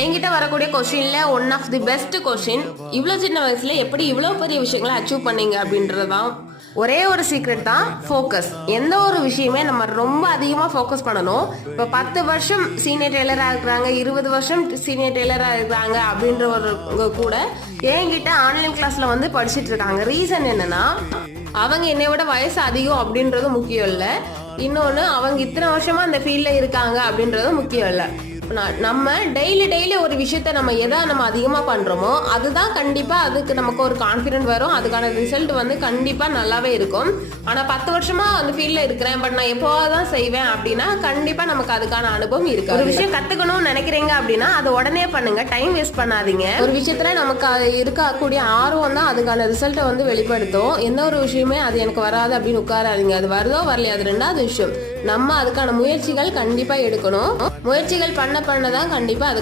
என்கிட்ட வரக்கூடிய கொஸ்டின்ல one of the best question, இவ்வளோ சின்ன வயசுல எப்படி இவ்வளோ பெரிய விஷயங்களை அச்சீவ் பண்ணீங்க அப்படின்றதுதான். ஒரே ஒரு சீக்ரெட் தான், ஃபோக்கஸ். எந்த ஒரு விஷயமே நம்ம ரொம்ப அதிகமாக ஃபோக்கஸ் பண்ணணும். இப்போ 10 வருஷம் சீனியர் டெய்லராக இருக்கிறாங்க, 20 வருஷம் சீனியர் டெய்லராக இருக்கிறாங்க அப்படின்றவங்க கூட என்கிட்ட ஆன்லைன் கிளாஸ்ல வந்து படிச்சுட்டு இருக்காங்க. ரீசன் என்னன்னா, அவங்க என்னை விட வயசு அதிகம் அப்படின்றது முக்கியம் இல்லை, இன்னொன்று அவங்க இத்தனை வருஷமா அந்த ஃபீல்டில் இருக்காங்க அப்படின்றது முக்கியம் இல்லை. நம்ம டெய்லி ஒரு விஷயத்த நம்ம அதிகமாக பண்ணுறோமோ அதுதான் கண்டிப்பாக அதுக்கு நமக்கு ஒரு கான்ஃபிடென்ட் வரும், அதுக்கான ரிசல்ட் வந்து கண்டிப்பாக நல்லாவே இருக்கும். ஆனால் 10 வருஷமா அந்த ஃபீல்டில் இருக்கிறேன், பட் நான் எப்போவாது தான் செய்வேன் அப்படின்னா கண்டிப்பாக நமக்கு அதுக்கான அனுபவம் இருக்கு. ஒரு விஷயம் கற்றுக்கணும்னு நினைக்கிறீங்க அப்படின்னா அது உடனே பண்ணுங்க, டைம் வேஸ்ட் பண்ணாதீங்க. ஒரு விஷயத்துல நமக்கு இருக்கக்கூடிய ஆர்வம் தான் அதுக்கான ரிசல்ட்டை வந்து வெளிப்படுத்தும். எந்த ஒரு விஷயமே அது எனக்கு வராது அப்படின்னு உட்காராதீங்க, அது வருதோ வரலையா அது ரெண்டாவது விஷயம். நம்ம அதுக்கான முயற்சிகள் கண்டிப்பாக எடுக்கணும். முயற்சிகள் பண்ணதான் கண்டிப்பாக அது